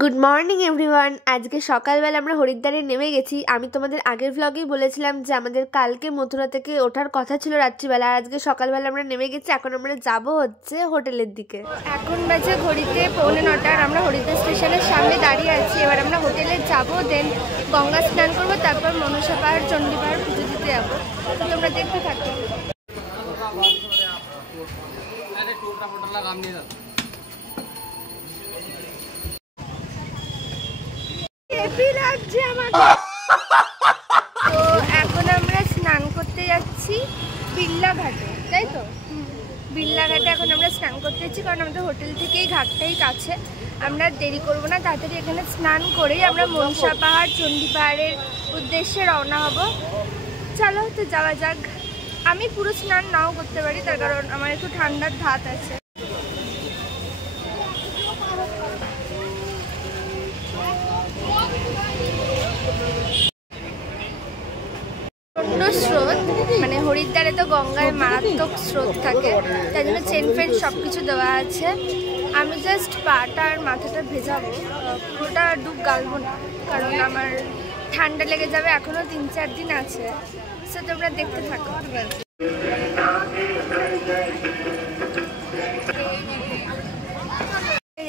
Good morning everyone. আজকে সকালবেলা আমরা হরিদ্বারে নেমে গেছি। আমি তোমাদের আগের ভ্লগেই বলেছিলাম যে আমাদের কালকে মথুরা থেকে ওঠার কথা ছিল রাত্রিবেলা, আর আজকে সকালবেলা আমরা নেমে গেছি। এখন আমরা যাব হচ্ছে হোটেলের দিকে। এখন বাজে ঘড়িতে 8:45 আর আমরা হরিদ্বার স্টেশনের সামনে দাঁড়িয়ে আছি। এবার আমরা হোটেলে যাব, দেন গঙ্গা স্নান করবো, তারপর মনসা পাহাড় চণ্ডী পাহাড় পুজো দিতে যাবো। তো তোমরা দেখতে থাকো। তো এখন আমরা স্নান করতে যাচ্ছি বিড়লা ঘাটে, তাই তো? বিড়লা ঘাটে এখন আমরা স্নান করতে যাচ্ছি, কারণ আমাদের হোটেল থেকেই ঘাটটাই কাছে। আমরা দেরি করবো না, তাড়াতাড়ি এখানে স্নান করেই আমরা মনসা পাহাড় চণ্ডী পাহাড়ের উদ্দেশ্যে রওনা হব। চলো তো যাওয়া যাক। আমি পুরো স্নান নাও করতে পারি, তার কারণ আমার একটু ঠান্ডার ধাত আছে। স্রোত মানে হরিদ্বারে তো গঙ্গায় মারাত্মক স্রোত থাকে, তাই জন্য চেন ফেন সব কিছু দেওয়া আছে। আমি জাস্ট পাটা আর মাথাটা ভেজাবো, পুরোটা ডুব গালবো না, কারণ আমার ঠান্ডা লেগে যাবে। এখনো 3-4 দিন আছে, সো তোমরা দেখতে থাকো।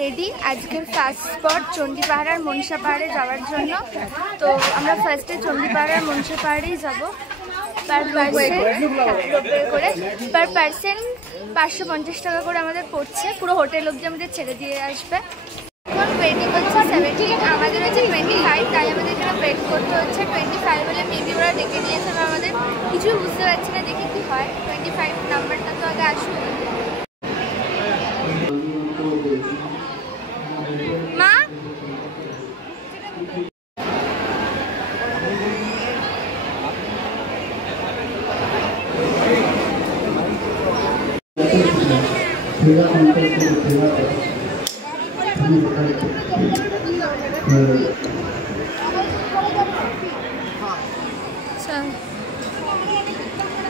রেডি আজকের ফার্স্ট স্পট চণ্ডী পাহাড় আর মনসা পাহাড়ে যাওয়ার জন্য। তো আমরা ফার্স্টে চণ্ডী পাহাড় আর মনসা পাহাড়েই যাবো। পার পার্সন 550 টাকা করে আমাদের পড়ছে। পুরো হোটেল অবধি আমাদের ছেড়ে দিয়ে আসবে। এখন ওয়েটিং হচ্ছে 17, আমাদের হচ্ছে 25, তাই আমাদের এখানে ওয়েট করতে হচ্ছে। 25 হলে মেবি ওরা ডেকে নিয়েছে, আমাদের কিছুই বুঝতে পারছি না, দেখি কি হয়। 25 নাম্বারটা তো আগে আসবে। মা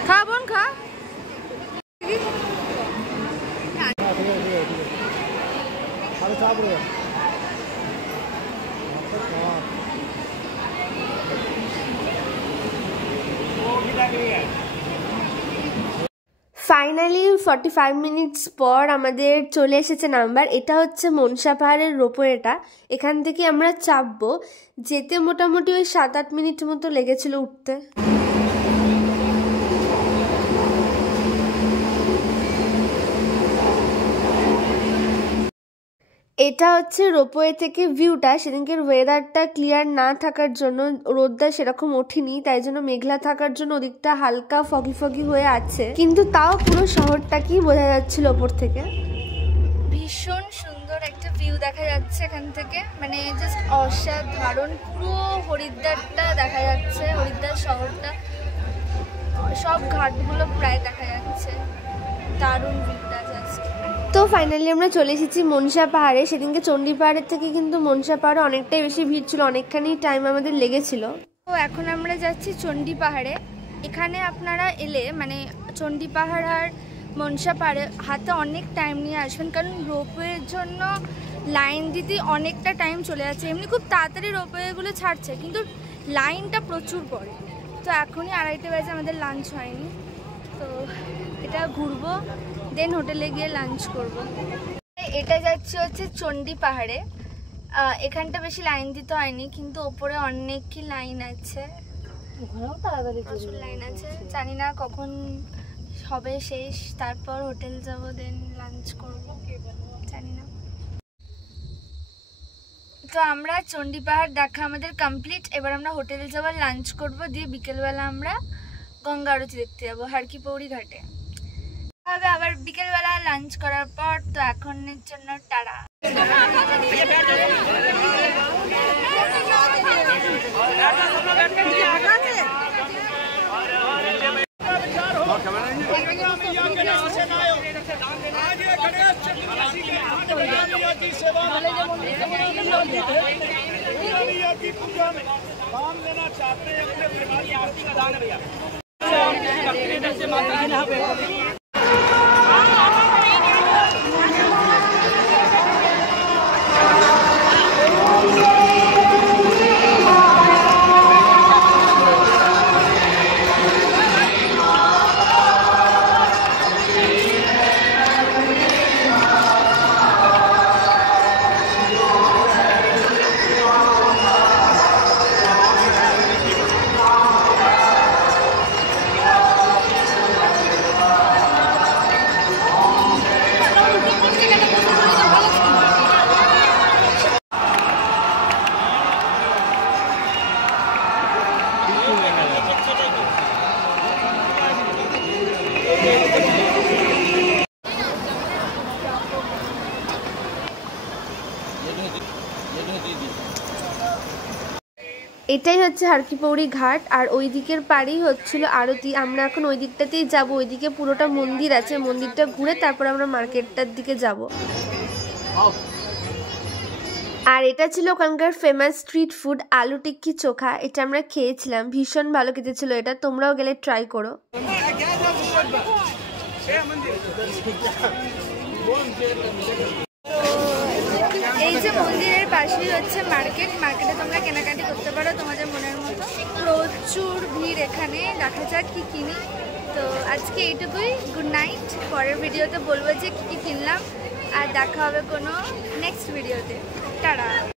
খা বোন খা। ফাইনালি 45 মিনিটস পর আমাদের চলে এসেছে নাম্বার। এটা হচ্ছে মনসা পাহাড়ের রোপওয়েটা। এখান থেকে আমরা চাপবো। যেতে মোটামুটি ওই 7-8 মিনিট মতো লেগেছিল উঠতে। এটা হচ্ছে রোপওয়ে থেকে ভিউটা। সেদিনকের ওয়েদারটা ক্লিয়ার না থাকার জন্য, রোদটা সেরকম ওঠেনি, তাই জন্য মেঘলা থাকার জন্য ওদিকটা হালকা ফগি ফগি হয়ে আছে, কিন্তু তাও পুরো শহরটাকেই বোঝা যাচ্ছিল ওপর থেকে। ভীষণ সুন্দর একটা ভিউ দেখা যাচ্ছে এখান থেকে, মানে জাস্ট অসাধারণ। পুরো হরিদ্বারটা দেখা যাচ্ছে, হরিদ্বার শহরটা, সব ঘাটগুলো প্রায় দেখা যাচ্ছে। দারুণ ভিউটা জাস্ট। তো ফাইনালি আমরা চলে এসেছি মনসা পাহাড়ে। সেদিনকে চণ্ডী পাহাড়ের থেকে কিন্তু মনসা পাহাড়ে অনেকটাই বেশি ভিড় ছিল, অনেকখানি টাইম আমাদের লেগেছিল। তো এখন আমরা যাচ্ছি চণ্ডী পাহাড়ে। এখানে আপনারা এলে মানে চণ্ডী পাহাড় আর মনসা পাহাড়ে হাতে অনেক টাইম নিয়ে আসবেন, কারণ রোপওয়ের জন্য লাইন দিতে অনেকটা টাইম চলে যাচ্ছে। এমনি খুব তাড়াতাড়ি রোপওয়েগুলো ছাড়ছে, কিন্তু লাইনটা প্রচুর পড়ে। তো এখনই 2:30 বাজে, আমাদের লাঞ্চ হয়নি। তো এটা ঘুরবো, দেন হোটেলে গিয়ে লাঞ্চ করব। এটা যাচ্ছে হচ্ছে চণ্ডী পাহাড়ে। এখানটা বেশি লাইন দিতে হয়নি, কিন্তু ওপরে অনেকই লাইন আছে, প্রচুর লাইন আছে। জানি না কখন হবে শেষ, তারপর হোটেল যাব, দেন লাঞ্চ করব, জানি না। তো আমরা চণ্ডী পাহাড় দেখা আমাদের কমপ্লিট। এবার আমরা হোটেলে যাবার লাঞ্চ করব, দিয়ে বিকেলবেলা আমরা গঙ্গা আরতি দেখতে যাবো হারকি পৌড়ি ঘাটে। হবে আবার বিকেলবেলা লাঞ্চ করার পর। তো এখনের জন্য টাটা। এটাই হচ্ছে হারকিপৌরি ঘাট, আর ওই দিকের পাড়েই হচ্ছিল আরতি। আমরা এখন ওই দিকটাতেই যাব, ওইদিকে পুরোটা মন্দির আছে, মন্দিরটা ঘুরে তারপর আমরা মার্কেটটার দিকে যাব। আর এটা ছিল ওখানকার ফেমাস স্ট্রিট ফুড আলু টিক্কি চোখা। এটা আমরা খেয়েছিলাম, ভীষণ ভালো খেতে ছিল এটা, তোমরাও গেলে ট্রাই করো। এই যে মন্দিরের পাশেই হচ্ছে মার্কেট, মার্কেটে তোমরা কেনাকাটি করতে পারো তোমাদের মনের মতো। প্রচুর ভিড় এখানে, দেখা যাক কি কিনি। তো আজকে এইটুকুই, গুড নাইট। পরের ভিডিওতে বলবো যে কী কী কিনলাম, আর দেখা হবে কোনো নেক্সট ভিডিওতে। টাটা।